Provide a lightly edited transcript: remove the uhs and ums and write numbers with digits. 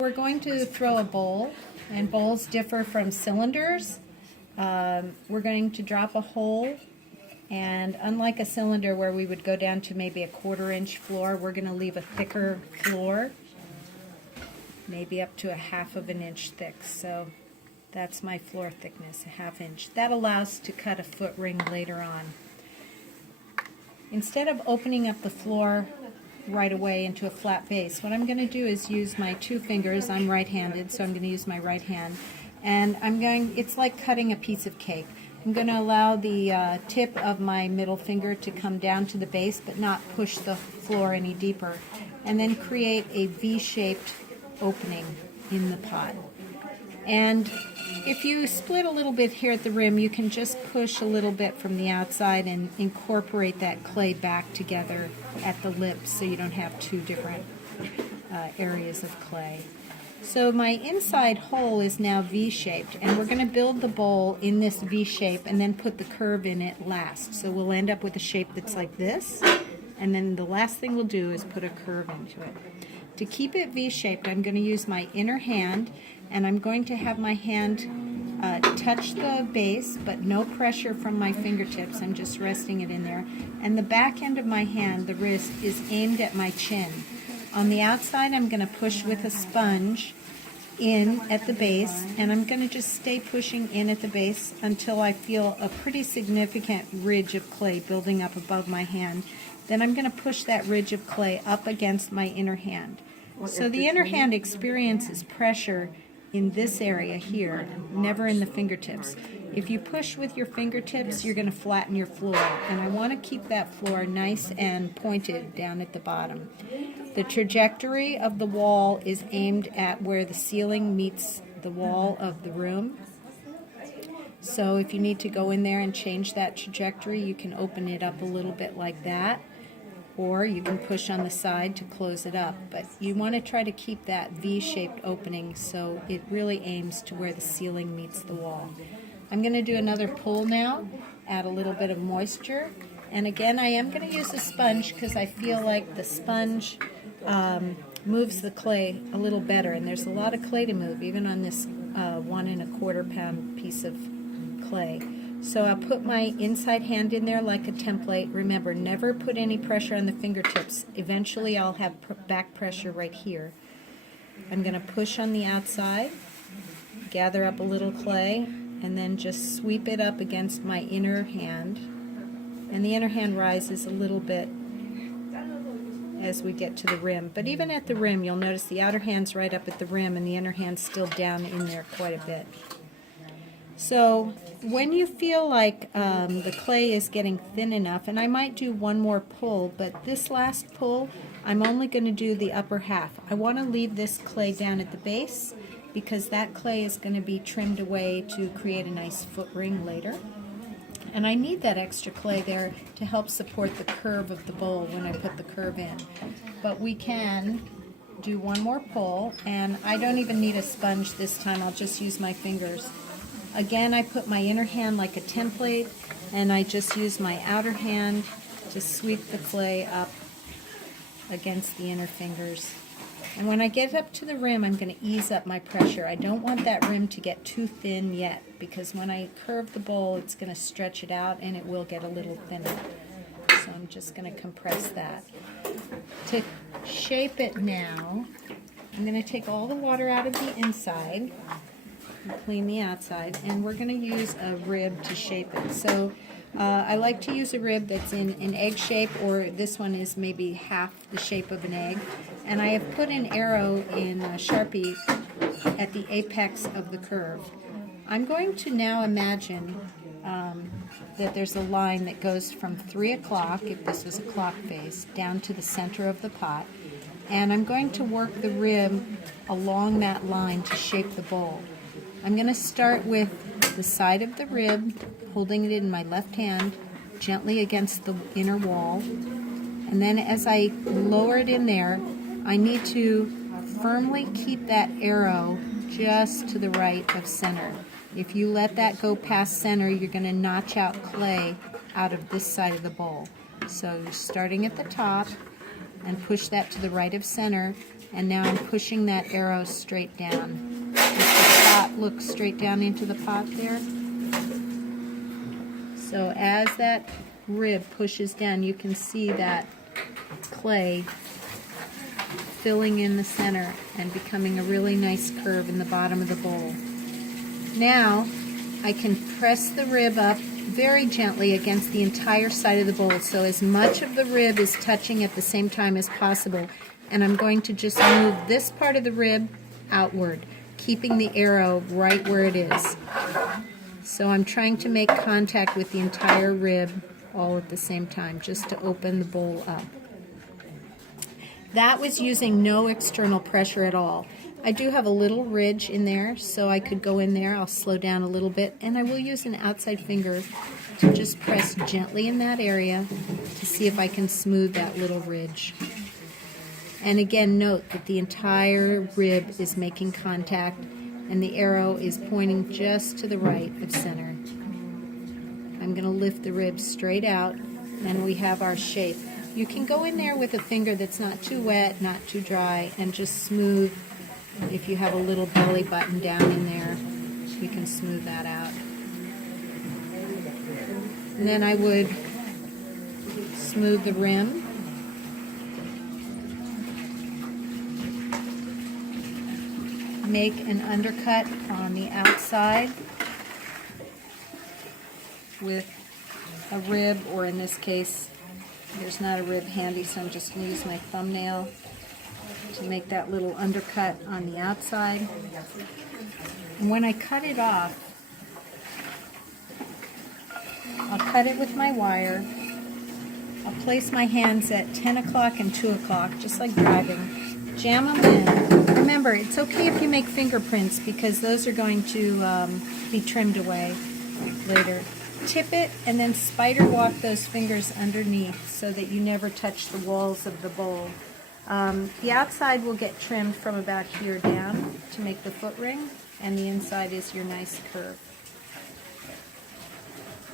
We're going to throw a bowl, and bowls differ from cylinders. We're going to drop a hole, and unlike a cylinder where we would go down to maybe a 1/4 inch floor, we're going to leave a thicker floor, maybe up to a 1/2 inch thick. So that's my floor thickness, a 1/2 inch. That allows to cut a foot ring later on. Instead of opening up the floor right away into a flat base, what I'm going to do is use my 2 fingers. I'm right-handed, so I'm going to use my right hand, and it's like cutting a piece of cake. I'm going to allow the tip of my middle finger to come down to the base but not push the floor any deeper, and then create a V-shaped opening in the pot. And if you split a little bit here at the rim, you can just push a little bit from the outside and incorporate that clay back together at the lips so you don't have 2 different areas of clay. So my inside hole is now V-shaped, and we're going to build the bowl in this V shape and then put the curve in it last. So we'll end up with a shape that's like this, and then the last thing we'll do is put a curve into it. To keep it V-shaped, I'm going to use my inner hand, and I'm going to have my hand touch the base, but no pressure from my fingertips. I'm just resting it in there. And the back end of my hand, the wrist, is aimed at my chin. On the outside, I'm going to push with a sponge in at the base, and I'm going to just stay pushing in at the base until I feel a pretty significant ridge of clay building up above my hand. Then I'm going to push that ridge of clay up against my inner hand. So the inner hand experiences pressure in this area here, never in the fingertips. If you push with your fingertips, you're going to flatten your floor, and I want to keep that floor nice and pointed down at the bottom. The trajectory of the wall is aimed at where the ceiling meets the wall of the room. So if you need to go in there and change that trajectory, you can open it up a little bit like that, or you can push on the side to close it up. But you want to try to keep that V-shaped opening so it really aims to where the ceiling meets the wall. I'm going to do another pull now, add a little bit of moisture, and again I am going to use a sponge because I feel like the sponge moves the clay a little better, and there's a lot of clay to move even on this 1 1/4 pound piece of clay. So I'll put my inside hand in there like a template. Remember, never put any pressure on the fingertips. Eventually I'll have back pressure right here. I'm going to push on the outside, gather up a little clay, and then just sweep it up against my inner hand. And the inner hand rises a little bit as we get to the rim. But even at the rim, you'll notice the outer hand's right up at the rim and the inner hand's still down in there quite a bit. So when you feel like the clay is getting thin enough, and I might do one more pull, but this last pull I'm only going to do the upper half. I want to leave this clay down at the base because that clay is going to be trimmed away to create a nice foot ring later. And I need that extra clay there to help support the curve of the bowl when I put the curve in. But we can do one more pull, and I don't even need a sponge this time. I'll just use my fingers. Again, I put my inner hand like a template, and I just use my outer hand to sweep the clay up against the inner fingers. And when I get up to the rim, I'm going to ease up my pressure. I don't want that rim to get too thin yet, because when I curve the bowl, it's going to stretch it out and it will get a little thinner. So I'm just going to compress that. To shape it now, I'm going to take all the water out of the inside, clean the outside, and we're going to use a rib to shape it. So I like to use a rib that's in an egg shape, or this one is maybe half the shape of an egg. And I have put an arrow in Sharpie at the apex of the curve. I'm going to now imagine that there's a line that goes from 3 o'clock, if this was a clock face, down to the center of the pot. And I'm going to work the rib along that line to shape the bowl. I'm going to start with the side of the rib, holding it in my left hand, gently against the inner wall. And then as I lower it in there, I need to firmly keep that arrow just to the right of center. If you let that go past center, you're going to notch out clay out of this side of the bowl. So you're starting at the top, and push that to the right of center, and now I'm pushing that arrow straight down. Does the pot look straight down into the pot there? So as that rib pushes down, you can see that clay filling in the center and becoming a really nice curve in the bottom of the bowl. Now I can press the rib up very gently against the entire side of the bowl, so as much of the rib is touching at the same time as possible. And I'm going to just move this part of the rib outward, keeping the arrow right where it is. So I'm trying to make contact with the entire rib all at the same time, just to open the bowl up. That was using no external pressure at all. I do have a little ridge in there, so I could go in there. I'll slow down a little bit, and I will use an outside finger to just press gently in that area to see if I can smooth that little ridge. And again, note that the entire rib is making contact, and the arrow is pointing just to the right of center. I'm going to lift the rib straight out, and we have our shape. You can go in there with a finger that's not too wet, not too dry, and just smooth. If you have a little belly button down in there, you can smooth that out. And then I would smooth the rim. Make an undercut on the outside with a rib, or in this case, there's not a rib handy, so I'm just going to use my thumbnail to make that little undercut on the outside. And when I cut it off, I'll cut it with my wire. I'll place my hands at 10 o'clock and 2 o'clock, just like driving. Jam them in. Remember, it's okay if you make fingerprints because those are going to be trimmed away later. Tip it and then spider walk those fingers underneath so that you never touch the walls of the bowl. The outside will get trimmed from about here down to make the foot ring, and the inside is your nice curve.